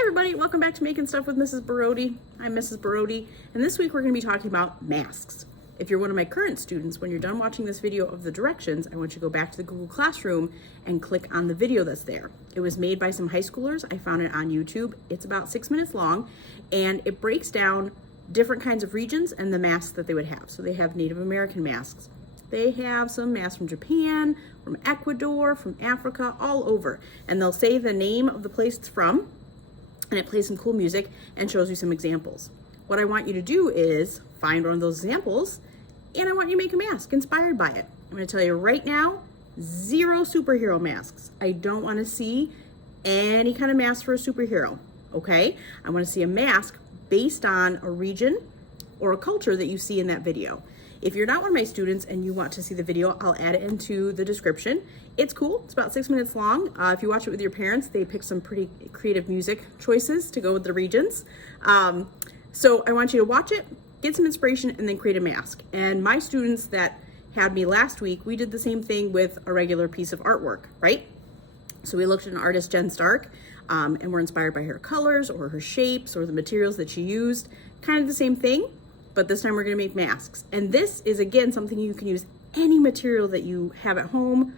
everybody, welcome back to Making Stuff with Mrs. Baroody. I'm Mrs. Baroody, and this week we're going to be talking about masks. If you're one of my current students, when you're done watching this video of the directions, I want you to go back to the Google Classroom and click on the video that's there. It was made by some high schoolers. I found it on YouTube. It's about 6 minutes long, and it breaks down different kinds of regions and the masks that they would have. So they have Native American masks. They have some masks from Japan, from Ecuador, from Africa, all over. And they'll say the name of the place it's from, and it plays some cool music and shows you some examples. What I want you to do is find one of those examples, and I want you to make a mask inspired by it. I'm going to tell you right now, 0 superhero masks. I don't want to see any kind of mask for a superhero, okay? I want to see a mask based on a region or a culture that you see in that video. If you're not one of my students and you want to see the video, I'll add it into the description. It's cool. It's about 6 minutes long. If you watch it with your parents, they pick some pretty creative music choices to go with the regions. So I want you to watch it, get some inspiration, and then create a mask. And my students that had me last week, we did the same thing with a regular piece of artwork, right? So we looked at an artist, Jen Stark, and we're inspired by her colors or her shapes or the materials that she used. Kind of the same thing, but this time we're going to make masks. And this is, again, something you can use any material that you have at home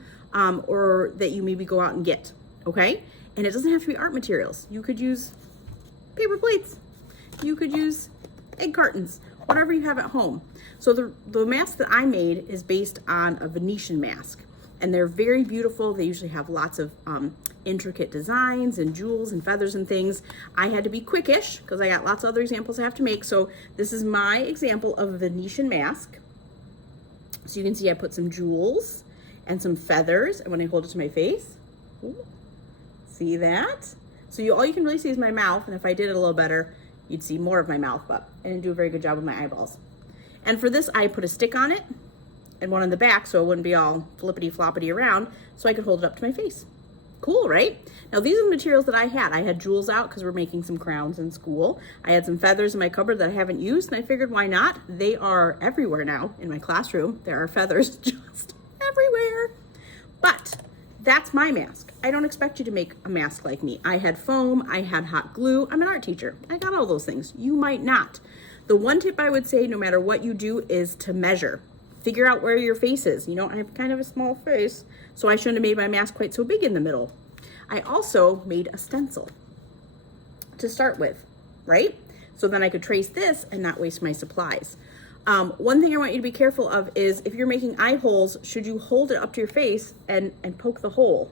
or that you maybe go out and get, okay? And it doesn't have to be art materials. You could use paper plates. You could use egg cartons, whatever you have at home. So the mask that I made is based on a Venetian mask, and they're very beautiful. They usually have lots of intricate designs and jewels and feathers and things. I had to be quickish because I got lots of other examples I have to make. So this is my example of a Venetian mask. So you can see I put some jewels and some feathers, and when I hold it to my face, ooh, see that? So all you can really see is my mouth, and if I did it a little better, you'd see more of my mouth, but I didn't do a very good job with my eyeballs. And for this, I put a stick on it and one on the back so it wouldn't be all flippity floppity around, so I could hold it up to my face. Cool, right? Now these are the materials that I had. I had jewels out because we're making some crowns in school. I had some feathers in my cupboard that I haven't used, and I figured why not? They are everywhere now in my classroom. There are feathers just everywhere. But that's my mask. I don't expect you to make a mask like me. I had foam, I had hot glue. I'm an art teacher. I got all those things. You might not. The one tip I would say, no matter what you do, is to measure. Figure out where your face is. You know, I have kind of a small face, so I shouldn't have made my mask quite so big in the middle. I also made a stencil to start with, right? So then I could trace this and not waste my supplies. One thing I want you to be careful of is if you're making eye holes, should you hold it up to your face and poke the hole?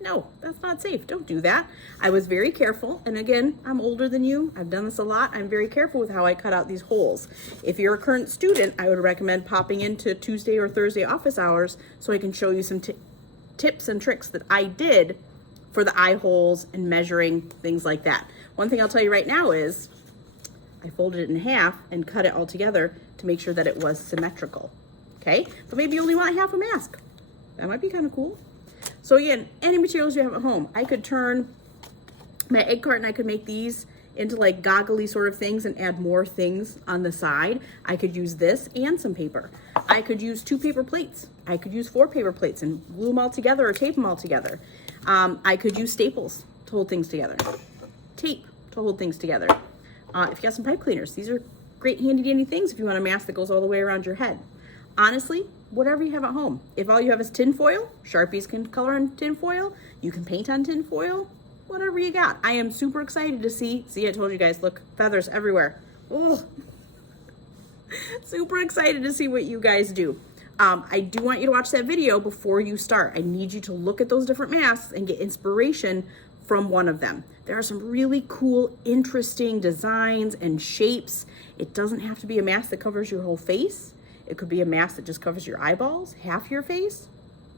No, that's not safe. Don't do that. I was very careful. And again, I'm older than you. I've done this a lot. I'm very careful with how I cut out these holes. If you're a current student, I would recommend popping into Tuesday or Thursday office hours so I can show you some tips and tricks that I did for the eye holes and measuring, things like that. One thing I'll tell you right now is I folded it in half and cut it all together to make sure that it was symmetrical, okay? But maybe you only want half a mask. That might be kind of cool. So again, any materials you have at home. I could turn my egg carton, I could make these into like goggly sort of things and add more things on the side. I could use this and some paper. I could use 2 paper plates. I could use 4 paper plates and glue them all together or tape them all together. I could use staples to hold things together. Tape to hold things together. If you got some pipe cleaners, these are great handy dandy things if you want a mask that goes all the way around your head. Honestly, whatever you have at home. If all you have is tin foil, Sharpies can color on tin foil. You can paint on tin foil, whatever you got. I am super excited to see, I told you guys, look, feathers everywhere. Oh, super excited to see what you guys do. I do want you to watch that video before you start. I need you to look at those different masks and get inspiration from one of them. There are some really cool, interesting designs and shapes. It doesn't have to be a mask that covers your whole face. It could be a mask that just covers your eyeballs, half your face,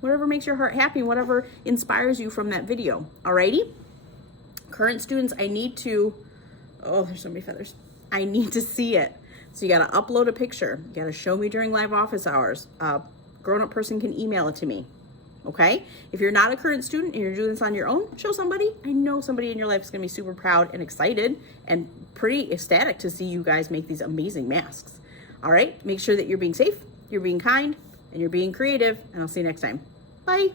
whatever makes your heart happy, whatever inspires you from that video. Alrighty? Current students, I need to, oh, there's so many feathers. I need to see it. So you gotta upload a picture. You gotta show me during live office hours. A grown-up person can email it to me. Okay? If you're not a current student and you're doing this on your own, show somebody. I know somebody in your life is gonna be super proud and excited and pretty ecstatic to see you guys make these amazing masks. All right? Make sure that you're being safe, you're being kind, and you're being creative, and I'll see you next time. Bye.